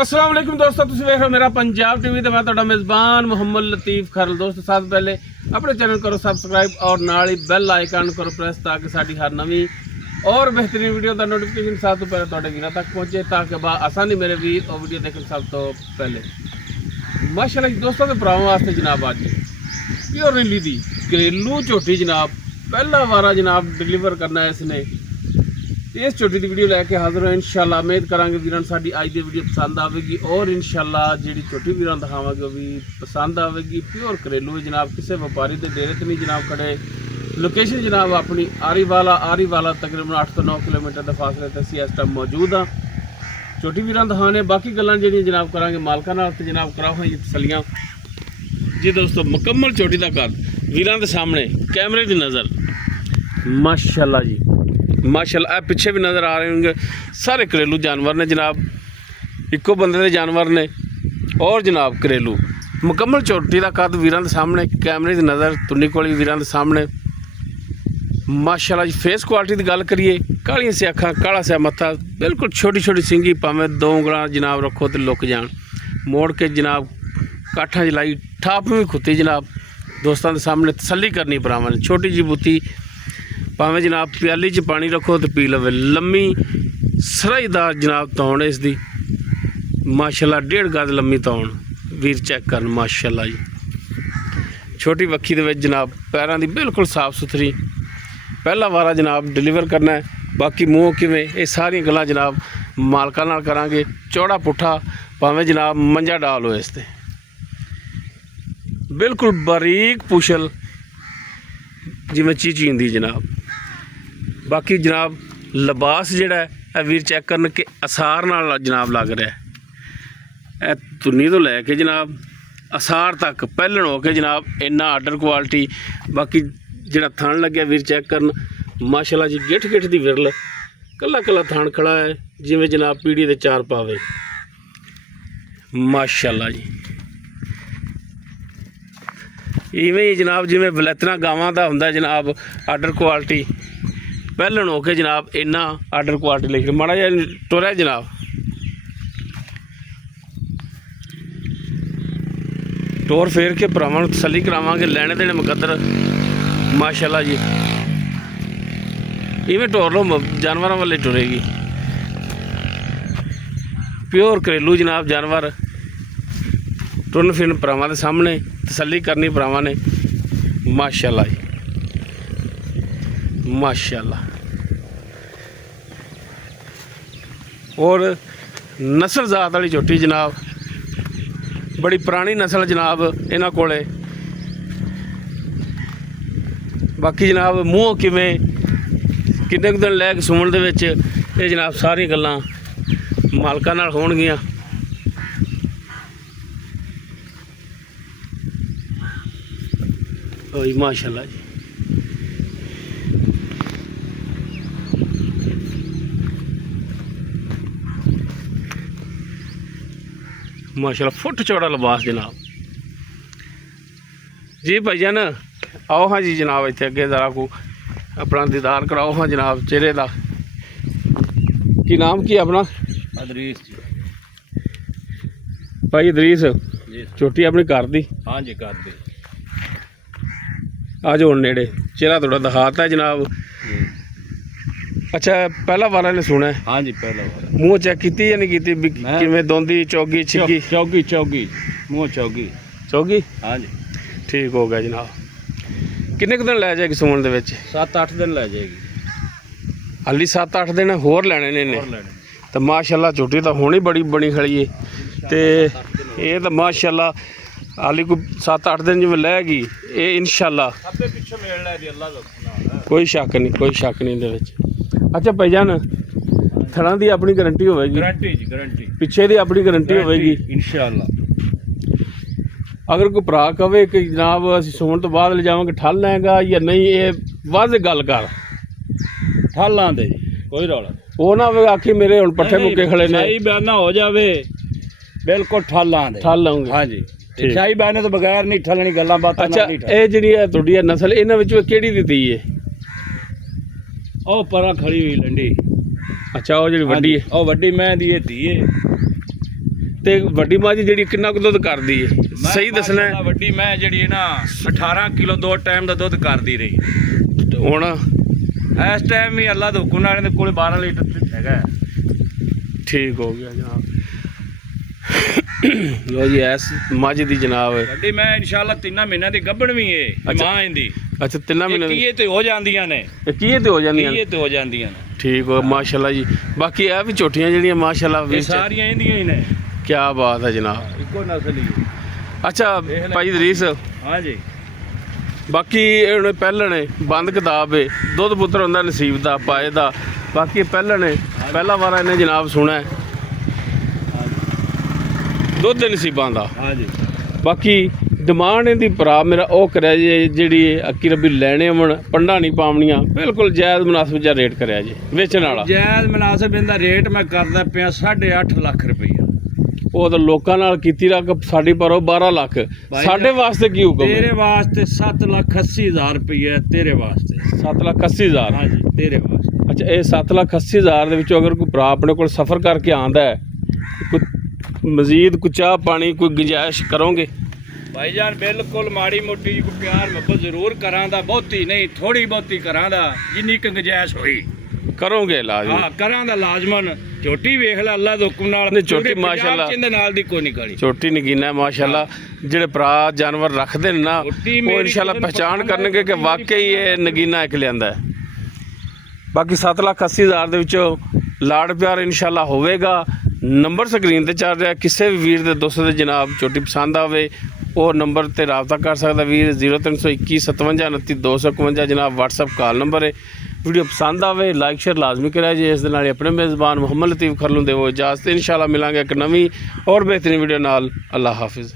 अस्सलाम वालेकुम दोस्तों, तुसीं वेख रहे हो मेरा पंजाब टीवी तो मैं तुहाडा मेज़बान मुहम्मद लतीफ़ खरल। दोस्तों सब पहले अपने चैनल करो सब्सक्राइब और नाल ही बैल आइकन करो प्रेस ताकि साडी हर नवी और बेहतरीन वीडियो का नोटिफिकेशन सब तो पहले तुहाडे वीरां तक पहुँचे ताकि आसानी मेरे वीर और वीडियो देखने सब तो पहले। माशाअल्लाह दोस्तों के भरावां वास्ते जनाब अज प्योर नीली दी घरेलू झोटी जनाब पहला वारा जनाब डिलीवर करना है इसने। इस झोटी की वीडियो लैके हाजिर हो इंशाअल्लाह। उम्मीद करांगे वीरां साडी अज दी वीडियो पसंद आवेगी और इंशाअल्लाह जिहड़ी झोटी वीरां दिखावांगे वो भी पसंद आवेगी। प्योर घरेलू है जनाब, किसी व्यापारी के डेरे तो नहीं जनाब खड़े। लोकेशन जनाब अपनी आरीवाला तकरीबन 8 तो 9 किलोमीटर के फासले ते असीं इस टाइम मौजूद हाँ। झोटी वीरां दिखाने बाकी गल्लां जिहड़ियां जनाब करांगे मालकां नाल ते जनाब कराओ जी तसलियां जी। दोस्तों मुकम्मल झोटी का कद वीरां दे सामने कैमरे की नज़र माशाअल्लाह जी माशाअल्लाह। ए पिछे भी नज़र आ रहे होंगे सारे घरेलू जानवर ने जनाब, इको बंदे के जानवर ने और जनाब घरेलू मुकम्मल झोटी का कद वीरां दे सामने कैमरे की नज़र तुन्नी कोली वीरां दे सामने माशाअल्लाह जी। फेस क्वालिटी की गल करिए कालियां से अखां काला सा मत्था बिल्कुल छोटी छोटी सिंगी भावें 2 उंगलां जनाब रखो तो लुक जान मोड़ के जनाब काठा जलाई ठाप भी खुती जनाब। दोस्तों के सामने तसल्ली करनी भरावां ने छोटी जी बूती भावें जनाब प्याली च पानी रखो तो पी लवे। लम्मी सराईदार जनाब तौण इसदी माशाअल्लाह 1.5 गज लम्मी तौण वीर चेक कर माशाअल्लाह जी। छोटी वक्खी दे विच जनाब पैरां दी बिल्कुल साफ सुथरी पहला वारा जनाब डिलीवर करना है। बाकी मूँह किवें ये सारियां गल्लां जनाब मालकां नाल करांगे। चौड़ा पुट्ठा भावें जनाब मंजा डाल हो इस ते बिल्कुल बारीक पुछल जिवें चीची हुंदी जनाब। बाकी जनाब लिबास जिहड़ा है वीर चेक करन के असार नाल जनाब लग रहा है। तुन्नी तो लैके जनाब असार तक पहलन हो के जनाब इन्ना आर्डर क्वालिटी। बाकी जिहड़ा थण लग्या वीर चेक करन माशाअल्लाह जी। गिठ दी विरल कला कला थण खड़ा है जिवें जनाब पीढ़ी दे 4 पावे माशाअल्लाह जी। इवें ही जनाब जिवें बलैतना गावां दा हुंदा जनाब आर्डर क्वालिटी पहलन हो के जनाब इन्ना आर्डर क्वालिटी लिख माड़ा जिहा टुरया जनाब। टोर फेर के भरावां नूं तसल्ली करावांगे लैणे देणे मुकद्दर माशाअल्लाह जी। इवें टोर लो जानवरों वाले टुरेगी प्योर घरेलू जनाब जानवर टुरन फिरन भरावां दे सामने तसल्ली करनी भरावां ने माशाअल्लाह जी माशाअल्लाह। और नस्ल जात वाली झोटी जनाब बड़ी पुरानी नस्ल जनाब इन्हां कोले। बाकी जनाब मूँह किवें किन्ने दिन लैके सुमन दे विच ये जनाब सारी गल्लां मालकां नाल होणगियां। ओही माशाअल्लाह जी। माशाअल्लाह फुट चौड़ा लिबास जनाब जी। भाईजान आओ हाँ जी जनाब इत्थे अगे जरा को अपना दीदार कराओ हाँ जनाब चेहरे का। की नाम की अपना? अदरीस जी। भाई अदरीस जी झोटी अपनी घर दी? हाँ जी कर दी। आज हुण नेड़े चेहरा थोड़ा दिखाता है जनाब। अच्छा पहला वाला ने सुना है? हाँ जी पहला वाला। मूँह चेक की या नहीं की? किवें दोंदी चौगी छिगी? चौगी मुँह चौगी। हाँ जी ठीक हो गया जनाब। किन्ने दिन लै जाएगी सुमन दे विच? 7-8 दिन लै जाएगी। हाली 7-8 दिन होर लैने ने तो माशाअल्लाह झोटी तो होनी बड़ी बनी खड़ी है तो ये तो माशाअल्लाह हाली कोई 7-8 दिन जिवें लैगी ये इंशाअल्लाह कोई शक नहीं दे विच। अच्छा भाईजान थड़ां दी अपनी गारंटी होगी? गारंटी पिछे दी अपनी गारंटी होगी इंशाअल्लाह। अगर कोई भरा कहे कि जनाब असीं सुमन तो बाद ले जावांगे ठल लेगा या नहीं, ये वाज़े गल कर ठल आंदे जी कोई रौला वो ना होवे आखी मेरे हुण पट्ठे मुक्के खड़े ने। शाही बयाना हो जावे बिल्कुल ठल आंदे। ठल लाऊंगे हाँ जी। शाही बयाने तो बगैर नहीं ठलनी गल्लां बातां। अच्छा ये जिहड़ी है तुहाडी नस्ल इन्हां विचों किहड़ी दी है? ओ परा खड़ी हुई लंडी। अच्छा वो जिहड़ी वड्डी है ओ वड्डी मैं दी है धी है ਤੇ ਵੱਡੀ ਮੱਝ ਜਿਹੜੀ ਕਿੰਨਾ ਕੁ ਦੁੱਧ ਕਰਦੀ ਹੈ ਸਹੀ ਦੱਸਣਾ ਹੈ। ਵੱਡੀ ਮੈਂ ਜਿਹੜੀ ਹੈ ਨਾ 18 ਕਿਲੋ 2 ਟਾਈਮ ਦਾ ਦੁੱਧ ਕਰਦੀ ਰਹੀ। ਹੁਣ ਇਸ ਟਾਈਮ ਹੀ ਅੱਲਾ ਦੇ ਹੁਕਮ ਨਾਲ ਇਹਦੇ ਕੋਲ 12 ਲੀਟਰ ਹੈਗਾ। ਠੀਕ ਹੋ ਗਿਆ ਜਨਾਬ। ਲੋ ਜੀ ਐਸ ਮੱਝ ਦੀ ਜਨਾਬ ਵੱਡੀ ਮੈਂ ਇਨਸ਼ਾਅੱਲਾ 3 ਮਹੀਨਿਆਂ ਦੀ ਗੱਭਣ ਵੀ ਏ ਮਾਂ ਇਹਦੀ। ਅੱਛਾ 3 ਮਹੀਨੇ ਦੀ ਕੀ ਤੇ ਹੋ ਜਾਂਦੀਆਂ ਨੇ, ਕੀ ਤੇ ਹੋ ਜਾਂਦੀਆਂ ਕੀ ਤੇ ਹੋ ਜਾਂਦੀਆਂ ਨੇ। ਠੀਕ ਹੋ ਮਾਸ਼ਾਅੱਲਾ ਜੀ। ਬਾਕੀ ਇਹ ਵੀ ਝੋਟੀਆਂ ਜਿਹੜੀਆਂ ਮਾਸ਼ਾਅੱਲਾ ਇਹ ਸਾਰੀਆਂ ਇਹਦੀਆਂ ਹੀ ਨੇ। ਕੀ ਬਾਤ ਹੈ ਜਨਾਬ। ਇੱਕੋ ਨਸਲ ਹੀ। ਅੱਛਾ ਭਾਈ ਇਦਰੀਸ, ਹਾਂਜੀ ਬਾਕੀ ਇਹ ਪਹਿਲਣੇ ਬੰਦ ਕਿਤਾਬ ਏ, ਦੁੱਧ ਪੁੱਤਰ ਹੁੰਦਾ ਨਸੀਬ ਦਾ ਪਾਏ ਦਾ। ਬਾਕੀ ਪਹਿਲਣੇ ਪਹਿਲਾ ਵਾਰ ਇਹਨੇ ਜਨਾਬ ਸੁਣਾ ਦੁੱਧ ਦੇ ਨਸੀਬਾਂ ਦਾ। ਹਾਂਜੀ ਬਾਕੀ ਡਿਮਾਂਡ ਇਹਦੀ ਭਰਾ ਮੇਰਾ ਉਹ ਕਰਿਆ ਜੇ ਜਿਹੜੀ ਅੱਕੀ ਰੱਬੀ ਲੈਣੇ ਆਉਣ ਪੰਡਾ ਨਹੀਂ ਪਾਵਣੀਆਂ, ਬਿਲਕੁਲ ਜਾਇਜ਼ ਮੁਨਾਸਬ ਜਿਹਾ ਰੇਟ ਕਰਿਆ ਜੇ ਵੇਚਣ ਵਾਲਾ। ਜਾਇਜ਼ ਮੁਨਾਸਬ ਇਹਦਾ ਰੇਟ ਮੈਂ ਕਰਦਾ ਪਿਆ 8.5 ਲੱਖ ਰੁਪਈਆ। ਉਹ ਤਾਂ ਲੋਕਾਂ ਨਾਲ ਕੀਤੀ ਰਕਮ ਸਾਡੀ ਪਰ ਉਹ 12 ਲੱਖ। ਸਾਡੇ ਵਾਸਤੇ ਕੀ ਹੁਕਮ ਹੈ? ਤੇਰੇ ਵਾਸਤੇ 7,80,000 ਰੁਪਈਆ ਤੇਰੇ ਵਾਸਤੇ। 7,80,000? ਹਾਂਜੀ ਤੇਰੇ ਵਾਸਤੇ। ਅੱਛਾ ਇਹ 7,80,000 ਦੇ ਵਿੱਚੋਂ ਅਗਰ ਕੋਈ ਭਰਾ ਆਪਣੇ ਕੋਲ ਸਫ਼ਰ ਕਰਕੇ ਆਂਦਾ ਹੈ, ਕੋਈ ਮਜ਼ੀਦ ਕੋਈ ਚਾਹ ਪਾਣੀ ਕੋਈ ਗੁੰਜਾਇਸ਼ ਕਰੋਗੇ? ਭਾਈਜਾਨ ਬਿਲਕੁਲ ਮਾੜੀ ਮੋਟੀ ਜਿਹੀ ਕੋਈ ਪਿਆਰ ਮੁਹੱਬਤ ਜ਼ਰੂਰ ਕਰਾਂਦਾ, ਬਹੁਤੀ ਨਹੀਂ ਥੋੜੀ ਬਹੁਤੀ ਕਰਾਂਦਾ, ਜਿੰਨੀ ਕੁ ਗੁੰਜਾਇਸ਼ ਹੋਈ ਕਰੋਗੇ ਲਾਜ਼ਮੀ। ਹਾਂ ਕਰਾਂਦਾ ਲਾਜ਼ਮਨ। ਝੋਟੀ ਵੇਖ ਲੈ ਅੱਲਾ ਦੇ ਹੁਕਮ ਨਾਲ। ਨਹੀਂ ਝੋਟੀ ਮਾਸ਼ਾਅੱਲਾ ਇਹਦੇ ਨਾਲ ਦੀ ਕੋਈ ਨਹੀਂ ਗਾਲੀ। ਝੋਟੀ ਨਗੀਨਾ ਮਾਸ਼ਾਅੱਲਾ। ਜਿਹੜੇ ਭਰਾ ਜਾਨਵਰ ਰੱਖਦੇ ਨੇ ਨਾ ਉਹ ਇਨਸ਼ਾਅੱਲਾ ਪਹਿਚਾਣ ਕਰਨਗੇ ਕਿ ਵਾਕਈ ਇਹ ਨਗੀਨਾ ਇੱਕ ਲਿਆਂਦਾ ਹੈ। ਬਾਕੀ 7,80,000 ਦੇ ਵਿੱਚੋਂ ਲਾੜ ਪਿਆਰ ਇਨਸ਼ਾਅੱਲਾ ਹੋਵੇਗਾ। ਨੰਬਰ ਸਕਰੀਨ ਤੇ ਚੱਲ ਰਿਹਾ, ਕਿਸੇ ਵੀ ਵੀਰ ਦੇ ਦੋਸਤ ਦੇ ਜਨਾਬ ਝੋਟੀ ਪਸੰਦ ਆਵੇ ਉਹ ਨੰਬਰ ਤੇ ਰਾਬਤਾ ਕਰ ਸਕਦਾ ਵੀਰ। 0321 57 29 251 ਜਨਾਬ WhatsApp ਕਾਲ ਨੰਬਰ ਹੈ। ਵੀਡੀਓ ਪਸੰਦ ਆਵੇ ਲਾਈਕ ਸ਼ੇਅਰ ਲਾਜ਼ਮੀ ਕਰਿਆ ਜੀ। ਇਸ ਦੇ ਨਾਲ ਆਪਣੇ ਮੇਜ਼ਬਾਨ ਮੁਹੰਮਦ ਲਤੀਫ ਖਰਲੂ ਦੇਵੋ ਇਜਾਜ਼ਤ। ਇਨਸ਼ਾਅੱਲਾ ਮਿਲਾਂਗੇ ਇੱਕ ਨਵੀਂ ਔਰ ਬਿਹਤਰੀਨ ਵੀਡੀਓ ਨਾਲ। ਅੱਲਾ ਹਾਫਿਜ਼।